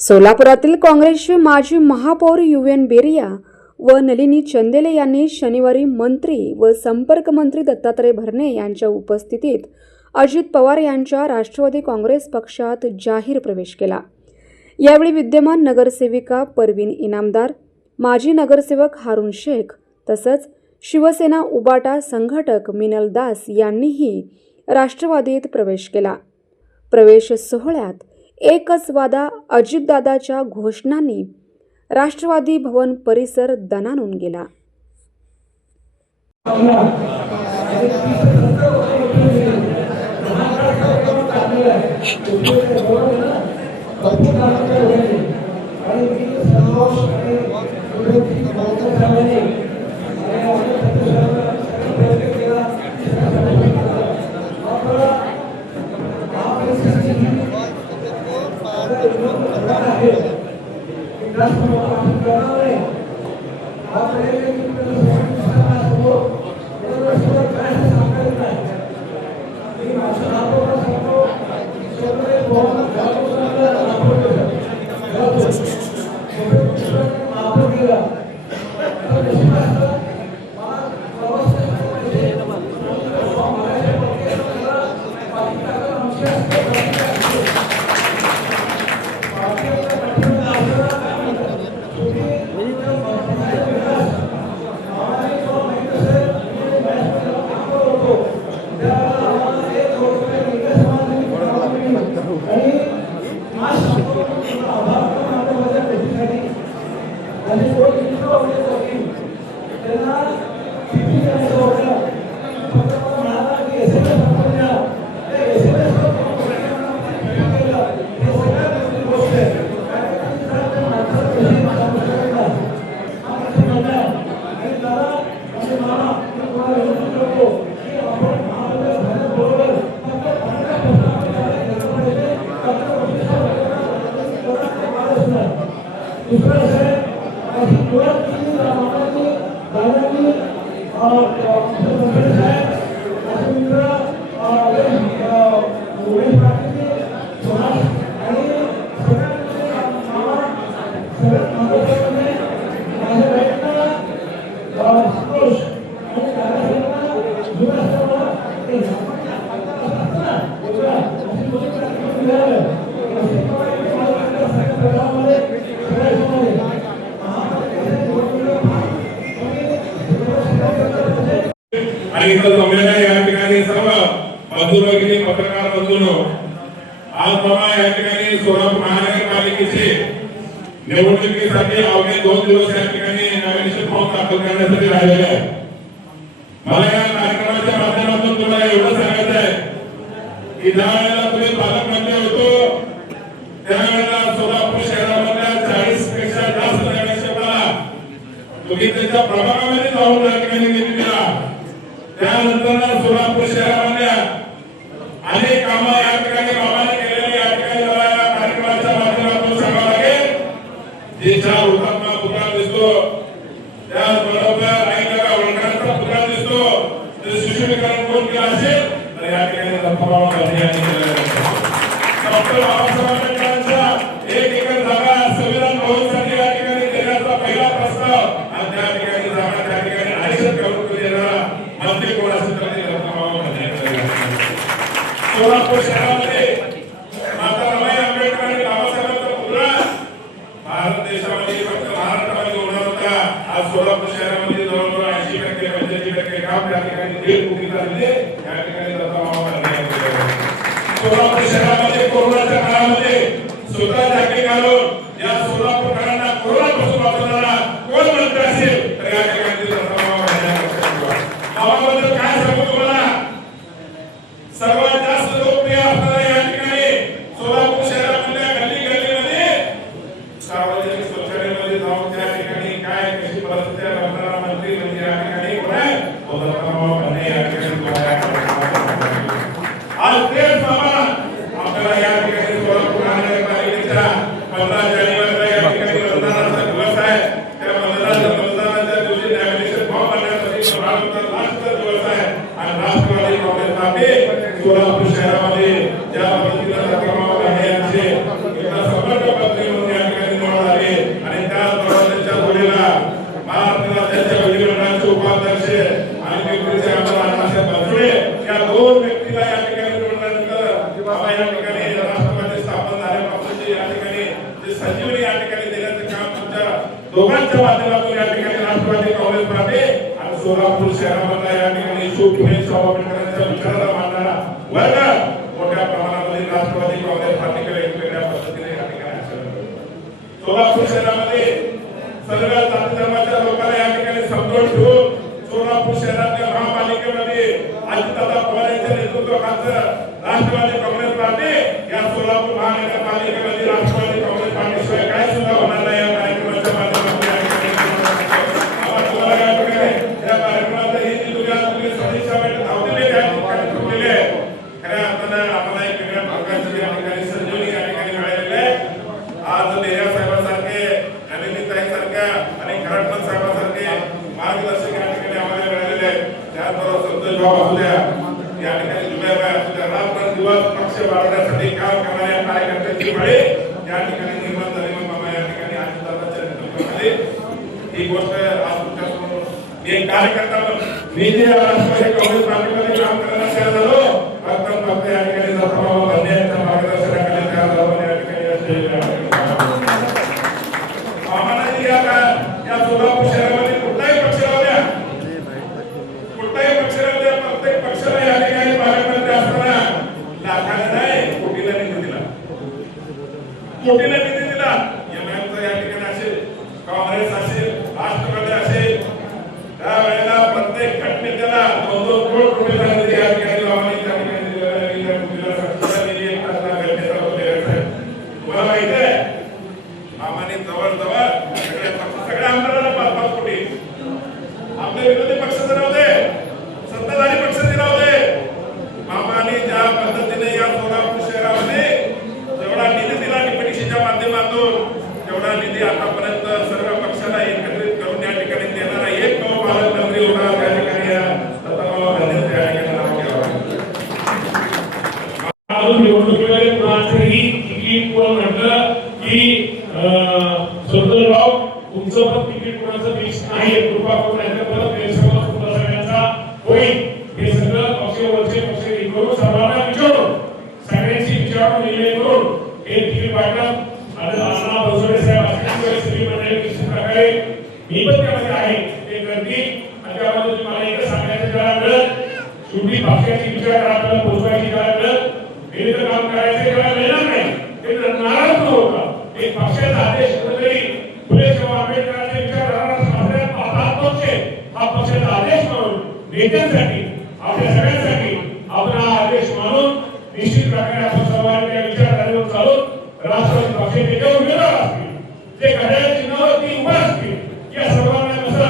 सोलापुरातील काँग्रेसचे माजी महापौर युएन बेरिया व नलिनी चंदेले यांनी शनिवारी मंत्री व संपर्क मंत्री दत्तात्रय भरणे यांच्या उपस्थितीत अजित पवार यांच्या राष्ट्रवादी काँग्रेस पक्षात जाहीर प्रवेश केला। यावेळी विद्यमान नगरसेविका परवीन इनामदार, माजी नगरसेवक हारून शेख तसंच शिवसेना उबाटा संघटक मिनल दास यांनीही राष्ट्रवादीत प्रवेश केला। प्रवेश सोहळ्यात एकच वादा अजितदादाच्या घोषणांनी राष्ट्रवादी भवन परिसर दणाणून गेला। आणि इथं जमलेल्या या ठिकाणी सर्व मजूर वगैरे पत्रकार बंधूंनो, आज मला या ठिकाणी सोलापूर महानगरपालिकेचे निवडणुकीसाठी अवघे 2 दिवस या ठिकाणी नॉमिनेशन फॉर्म दाखल करण्यासाठी राहिलेले आहे। मला या कार्यक्रमाच्या माध्यमातून तुम्हाला एवढं सांगायचं आहे की ज्यावेळेला तुम्ही पालकमंत्री होतो त्यावेळेला सोलापूर शहरामधल्या 40 पेक्षा जास्त नगरसेवकाला तुम्ही त्यांच्या प्रभागामध्ये जाऊन या ठिकाणी निधी दिला। त्यानंतर सोलापूर शहरामध्ये अनेक कामं या ठिकाणी बाबांनी केलेली या ठिकाणी या कार्यक्रमाच्या माध्यमातून सांगावं लागेल। जे 4 हुतात्मा पुतळा दिसतो, त्याचबरोबर काही जागा वळणाचा पुतळा दिसतो, ते सुशोभीकरण कोण केलं असेल तर या ठिकाणी दत्ताभाऊ गांधी यांनी केलेलं आहे। डॉक्टर बाबासाहेब आंबेडकरांच्या 1 एकर जागा संविधान भवनासाठी या ठिकाणी देण्याचा पहिला प्रस्ताव आणि त्या ठिकाणी जागा त्या ठिकाणी 2.5 करोड रुपये देणारा मंत्री कोण असेल तर दत्ताभाऊ गांधी यांनी सोलापूर शहरामध्ये माता रमाई आंबेडकरांनी बाबासाहेबांचा पुतळा भारत देशामध्ये फक्त महाराष्ट्रामध्ये होणार होता। आज सोलापूर शहरामध्ये जवळजवळ 80% 85% काम त्या ठिकाणी 1.5 कोटी झाले या ठिकाणी दत्ताभाऊ गांधी यांनी केलं। सोलापूर शहरामध्ये कोरोनाच्या काळामध्ये स्वतः जागी घालून या सोलापूरकरांना कोरोनापासून वाचवणारा कोण मंत्री असेल तर या ठिकाणी दत्ताभाऊ गांधी यांनी केलं। गावाबद्दल काय सांगू तुम्हाला, सर्वात जास्त लोकप्रिय असणारा या ठिकाणी सोलापूर शहरामधल्या गल्ली गल्लीमध्ये सार्वजनिक शौचालयामध्ये जाऊन त्या ठिकाणी काय कशी परिस्थिती असणारा मंत्री म्हणजे या ठिकाणी कोण आहे दत्ताभाऊ गांधी या ठिकाणी आज तेच बाबा आपल्याला या ठिकाणी सोलापूर महानगरपालिकेच्या 15 पाटे सोलापूर शहरामध्ये ज्या पद्धतीने रत्नाराव गांधी यांचे संपर्क मंत्री म्हणून या ठिकाणी निवड झाली आणि त्याचबरोबर त्यांच्या जोडीला महाराष्ट्र राज्याच्या विधिमंडळाचे उपाध्यक्ष आणि विक्रीचे आमदार अण्णासाहेब बनसोडे या दोन व्यक्तीला या ठिकाणी निवडल्यानंतर बाबा या ठिकाणी राष्ट्रवादी स्थापन झाल्यापासून या ठिकाणी जे संजीवनी या ठिकाणी देण्याचं काम आमच्या दोघांच्या माध्यमातून या ठिकाणी राष्ट्रवादी काँग्रेस पार्टी आणि सोलापूर शहरामधला या ठिकाणी शिवप्रेमी शाहू आंबेडकरांच्या विचाराला मानणारा वर्ग मोठ्या प्रमाणामध्ये राष्ट्रवादी काँग्रेस पार्टीकडे वेगवेगळ्या पद्धतीने या ठिकाणी सोलापूर शहरामध्ये सर्व जाती धर्माच्या लोकांना या ठिकाणी समजून ठेवून सोलापूर शहरातल्या महापालिकेमध्ये अजितदादा पवार यांच्या नेतृत्वाखालचं राष्ट्रवादी काँग्रेस पार्टी या सोलापूर महानगरपालिकेमध्ये राष्ट्रवादी काँग्रेस पार्टीशिवाय काय सुद्धा होणार नाही या कार्यक्रमाच्या माध्यमातून या कार्यक्रमाचा ही जी तुम्ही सदिच्छा भेट धावलेली त्या ठिकाणी ठेवलेली आहे खऱ्या अर्थानं आम्हाला एक वेगळ्या प्रकारची या ठिकाणी संजीवनी या ठिकाणी मिळालेली आहे आज बेऱ्या साहेबांसारखे अनिताई सारख्या आणि खराटकर साहेबांसारखे मार्गदर्शक या ठिकाणी आम्हाला मिळालेले आहेत त्याचबरोबर संतोष भाऊ असुद्या या ठिकाणी जुबैरबाई असुद्या रात्रंदिवस पक्ष वाढवण्यासाठी काम करणाऱ्या कार्यकर्त्यांची फळे या ठिकाणी निर्माण झाली मग मामा या ठिकाणी अजितदादांच्या नेतृत्वाखाली ही गोष्ट आज तुमच्यासमोर मी एक कार्यकर्ता मी जे राष्ट्रवादी काँग्रेस पार्टीमध्ये काम करण्यास झालो फक्त या ठिकाणी रत्नाराव गांधी यांच्या मार्गदर्शनाखाली तयार झालो या ठिकाणी या सोलापूर शहरामध्ये कुठलाही पक्ष राहू द्या प्रत्येक पक्षाला या ठिकाणी पालकमंत्री असताना लाखाला नाही कोटीला निधी दिला एमआयएमचा या ठिकाणी असेल काँग्रेस असेल राष्ट्रवादी असेल त्यावेळेला प्रत्येक गटनेत्याला 2-2 करोड रुपये निधी या ठिकाणी लावणे त्या ठिकाणी तुम्हाला माहिती आहे आम्हाला जवळजवळ सगळ्या आमदारांना 5-5 कोटी आपले विरोधी पक्षाचे नव्हते सत्ताधारी पक्षाचे नव्हते मामाने ज्या पद्धतीने या सोलापूर शहरामध्ये जेवढा निधी दिला निपटीशीच्या माध्यमातून तेवढा निधी आतापर्यंत सर्व पक्षाला एकत्रित करून या ठिकाणी देणारा एक पालकमंत्री होता त्या ठिकाणी या रत्नाराव गांधी या ठिकाणी नाव घ्यावं निवडणुकीमध्ये कुणाचंही तिकीट कोण म्हटलं की सुंदरराव तुमचं पण तिकीट कोणाचं फिक्स नाही कृपा करून परत गैरसमज तुमचा सगळ्यांचा होईल हे सगळं पक्षावरचे पक्ष करून सर्वांना विचारून सगळ्यांची विचारून निर्णय करून हे तिकीट वाटप आणि अण्णा बनसोडे साहेब असतील सगळी मंडळी निश्चित प्रकारे मी पण त्यामध्ये आहे ते करतील आणि त्यामध्ये मला एकच सांगायचं जरा मिळत शेवटी पक्षाची विचार आपल्याला पोहोचवायची जरा मिळत हे तर काम करायचं त्याला मिळणार नाही ते नाराज न होता एक पक्षाचा आदेश कुठेतरी फुले शाहू आंबेडकरांचे विचार हा पक्षाचा आदेश म्हणून नेत्यांसाठी आपल्या सगळ्यांसाठी आपण हा आदेश मानून निश्चित प्रकारे आपण सर्वांनी त्या विचारधारेवर चालून राष्ट्रवादी पक्षाचे जे उमेदवार असतील जे घड्याळ चिन्हावरती उभा असतील या सर्वांना कसं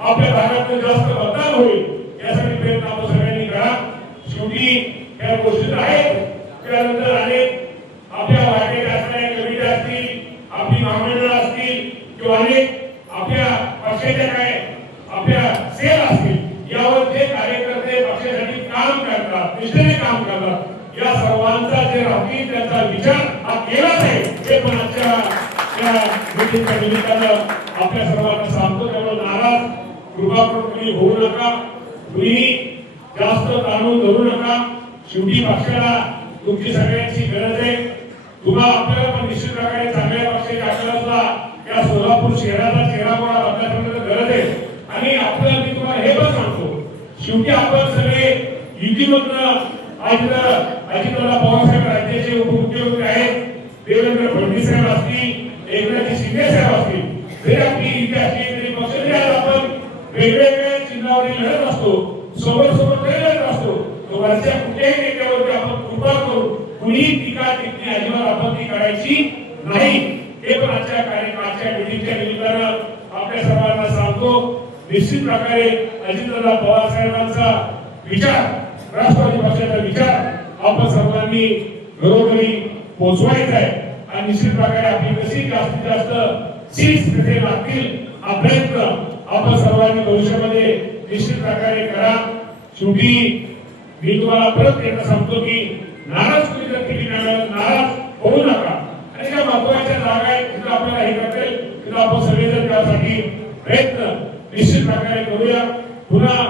आपल्या भागातून जास्त मतदान होईल यासाठी प्रयत्न आपण सगळ्यांनी करा शेवटी या गोष्टी आहेत त्यानंतर अनेक आपल्या वाटेत असणाऱ्या कमिटी असतील आपली महामंडळ असतील किंवा अनेक आपल्या पक्षाच्या काय आपल्या सेल असतील यावर जे कार्यकर्ते पक्षासाठी काम करतात निष्ठेने काम करतात या सर्वांचा जे राहतील त्याचा विचार हा केलाच आहे हे पण आजच्या त्या मीटिंगच्या निमित्तानं आपल्या सर्वांना सांगतो त्यामुळे नाराज कृपा करून तुम्ही होऊ नका तुम्ही जास्त ताणून धरू नका शेवटी पक्षाला तुमची सगळ्यांची गरज आहे तुम्हाला आपल्याला पण निश्चित प्रकारे चांगल्या पक्षाची आपल्याला या सोलापूर शहराचा चेहरामोहरा बदलण्याची गरज आहे आणि आपल्याला मी तुम्हाला हे पण सांगतो शेवटी आपण सगळे युतीमधनं अजितदादा पवारसाहेब राज्याचे उपमुख्यमंत्री आहेत देवेंद्र फडणवीस साहेब असतील एकनाथ शिंदे साहेब असतील जरी आपली युती असली तरी पक्ष जरी आज आपण वेगवेगळ्या चिन्हावरती लढत असतो सोबत लढत असतो तो वरच्या कुठल्याही नेत्यावरती आपण कृपा करू कुणीही टीका टिप्पणी अजिबात आपत्ती करायची नाही हे पण आजच्या मीटिंगच्या निमित्तानं आपल्या सर्वांना सांगतो निश्चित प्रकारे अजितदादा पवार साहेबांचा विचार राष्ट्रवादी पक्षाचा विचार आपण सर्वांनी घरोघरी पोहोचवायचा आहे आणि निश्चित प्रकारे आपली कशी जास्तीत जास्त सीट्स तिथे लागतील हा प्रयत्न आपण सर्वांनी भविष्यामध्ये निश्चित प्रकारे करा शेवटी मी तुम्हाला परत एकदा सांगतो की नाराज कुणी जर केली नाराज होऊ नका. आणि ज्या महत्वाच्या जागा आहेत तिथं आपल्याला हे करता येईल तिथं आपण सगळेजण त्यासाठी प्रयत्न निश्चित प्रकारे करूया. पुन्हा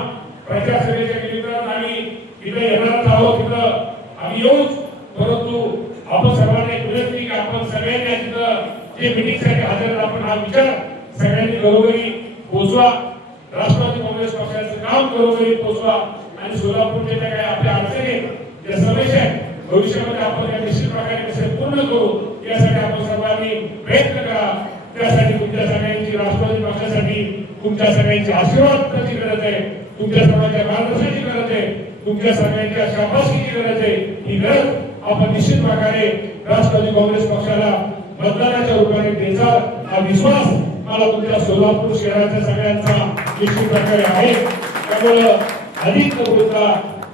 प्रचारसभेच्या निमित्तानं आम्ही तिथं येणार आहोत, तिथं आम्ही येऊच, परंतु आपण सर्वांनी विनंती की आपण सगळ्यांनी तिथं जे मीटिंगसाठी हजर आपण हा विचार सगळ्यांनी घरोघरी पोहोचवा. राष्ट्रवादी काँग्रेस पक्षाचं काम घरोघरी पोहोचवा आणि सोलापूरच्या ज्या काही आपल्या अडचणी ज्या समस्या आहेत भविष्यामध्ये आपण त्या निश्चित प्रकारे कसे पूर्ण करू यासाठी आपण सर्वांनी प्रयत्न करा. त्यासाठी तुमच्या सगळ्यांची राष्ट्रवादी पक्षासाठी तुमच्या सगळ्यांची आशीर्वादाची गरज आहे, तुमच्या सर्वांच्या मार्गदर्शनाची गरज आहे, तुमच्या सगळ्यांच्या शाबासकीची गरज आहे. ही गरज आपण निश्चित प्रकारे राष्ट्रवादी काँग्रेस पक्षाला मतदानाच्या रूपाने द्यायचा हा विश्वास मला तुमच्या सोलापूर शहराच्या सगळ्यांचा निश्चित प्रकारे आहे. त्यामुळे अधिक न बोलता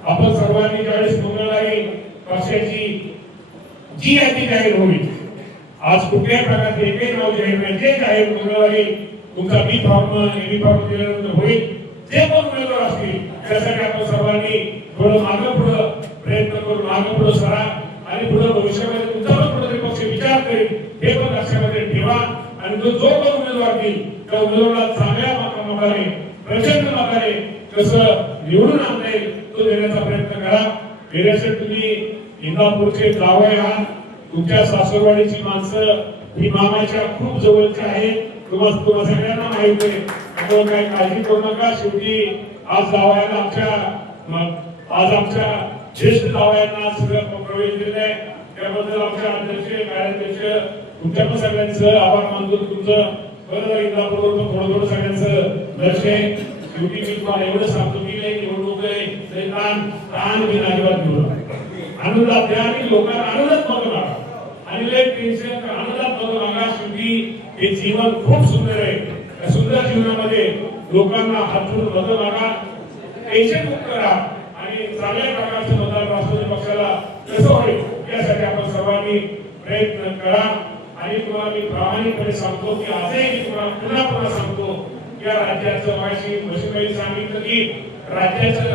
आपण सर्वांनी ज्यावेळेस मंगळवारी पक्षाची जी यादी जाहीर होईल, आज कुठल्याही प्रकारचे एकही नाव जाहीर नाही, जे जाहीर मंगळवारी तुमचा बी फॉर्म एबी फॉर्म दिल्यानंतर होईल, जे पण उमेदवार असतील त्यासाठी आपण सर्वांनी थोडं मागं पुढं प्रयत्न करून मागं पुढं सरा आणि पुढे भविष्यामध्ये तुमचा पण कुठेतरी पक्ष विचार करेल हे पण लक्षामध्ये ठेवा. आणि जो पण उमेदवार देईल त्या उमेदवाराला चांगल्या मताने प्रचंड मताने कसं निवडून आणता येईल तो देण्याचा प्रयत्न करा. गेल्यासाठी तुम्ही इंदापूरचे जावई आहात, तुमच्या सासरवाडीची माणसं ही मामाच्या खूप जवळची आहेत, तुम्हाला सगळ्यांना माहिती आहे. त्यामुळे काही काळजी करू नका. शेवटी आज जावयाला आज आमच्या ज्येष्ठ जावयांना सगळं प्रवेश दिलाय त्याबद्दल आमच्या अध्यक्ष कार्याध्यक्ष तुमच्या पण सगळ्यांचं आभार मानतो. तुमचं बरोबर इंदापूरवर थोडं सगळ्यांचं लक्ष आहे. शेवटी मी तुम्हाला एवढं सांगतो की नाही निवडणूक आहे ताण घेऊन अजिबात घेऊ नका. आनंदात द्या आणि लोकांना आनंदात मत मागा आणि लय टेन्शन आनंदात मत मागा. शेवटी हे जीवन खूप सुंदर आहे. या सुंदर जीवनामध्ये लोकांना हात जोडून मत मागा, टेन्शन मुक्त करा आणि चांगल्या प्रकारचं मतदान राष्ट्रवादी पक्षाला कसं होईल यासाठी आपण सर्वांनी प्रयत्न करा. आणि तुम्हाला मी प्रामाणिकपणे सांगतो की आजही मी तुम्हाला पुन्हा सांगतो या राज्याचं माहिती मशीनबाई सांगितलं की राज्याचं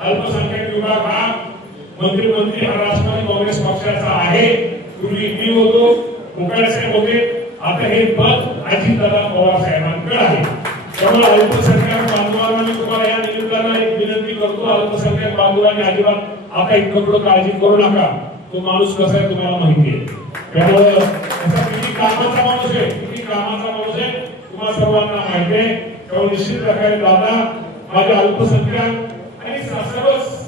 अल्पसंख्याक विभाग हा मंत्री हा राष्ट्रवादी काँग्रेस पक्षाचा आहे. पूर्वी मी होतो, मुकाळे साहेब होते, आता हे पद अजितदादा पवार साहेबांकडे आहे. त्यामुळे अल्पसंख्याक बांधवांना मी तुम्हाला या निमित्तानं एक विनंती करतो, अल्पसंख्याक बांधवांनी अजिबात आता इतकं काळजी करू नका. तो माणूस कसा आहे तुम्हाला माहिती आहे. त्यामुळे किती कामाचा माणूस आहे तुम्हाला सर्वांना माहिती आहे. त्यामुळे निश्चित प्रकारे दादा माझ्या अल्पसंख्याक आणि सर्वच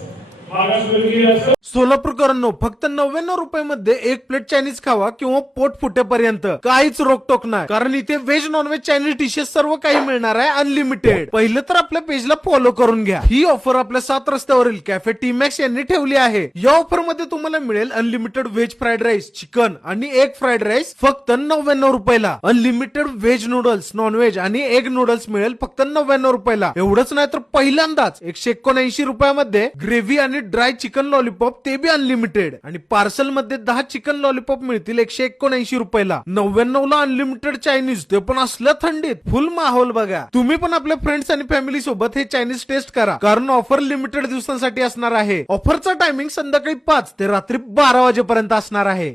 मागासवर्गीय असं सोलापूरकरांनो, फक्त 99 रुपयामध्ये एक प्लेट चायनीज खावा किंवा पोट फुटेपर्यंत काहीच रोकटोक नाही. कारण इथे व्हेज नॉनव्हेज चायनीज डिशेस सर्व काही मिळणार आहे अनलिमिटेड. पहिलं तर आपल्या पेजला फॉलो करून घ्या. ही ऑफर आपल्या 7 रस्त्यावरील कॅफे टीमॅक्स यांनी ठेवली आहे. या ऑफर मध्ये तुम्हाला मिळेल unlimited veg fried rice, chicken आणि एग फ्राईड राईस फक्त 99 रुपयाला. अनलिमिटेड व्हेज नूडल्स, नॉनव्हेज आणि एग नूडल्स मिळेल फक्त 99 रुपयाला. एवढंच नाही तर पहिल्यांदाच 179 रुपयामध्ये ग्रेव्ही आणि ड्राय चिकन लॉलीपॉप ते बी अनलिमिटेड. आणि पार्सल मध्ये 10 चिकन लॉलीपॉप मिळतील 179 रुपयाला. 99 ला अनलिमिटेड चायनीज, ते पण असल्या थंडीत. फुल माहोल बघा. तुम्ही पण आपल्या फ्रेंड्स आणि फॅमिली सोबत हे चायनीज टेस्ट करा, कारण ऑफर लिमिटेड दिवसांसाठी असणार आहे. ऑफरचा टायमिंग संध्याकाळी 5 ते रात्री 12 वाजेपर्यंत असणार आहे.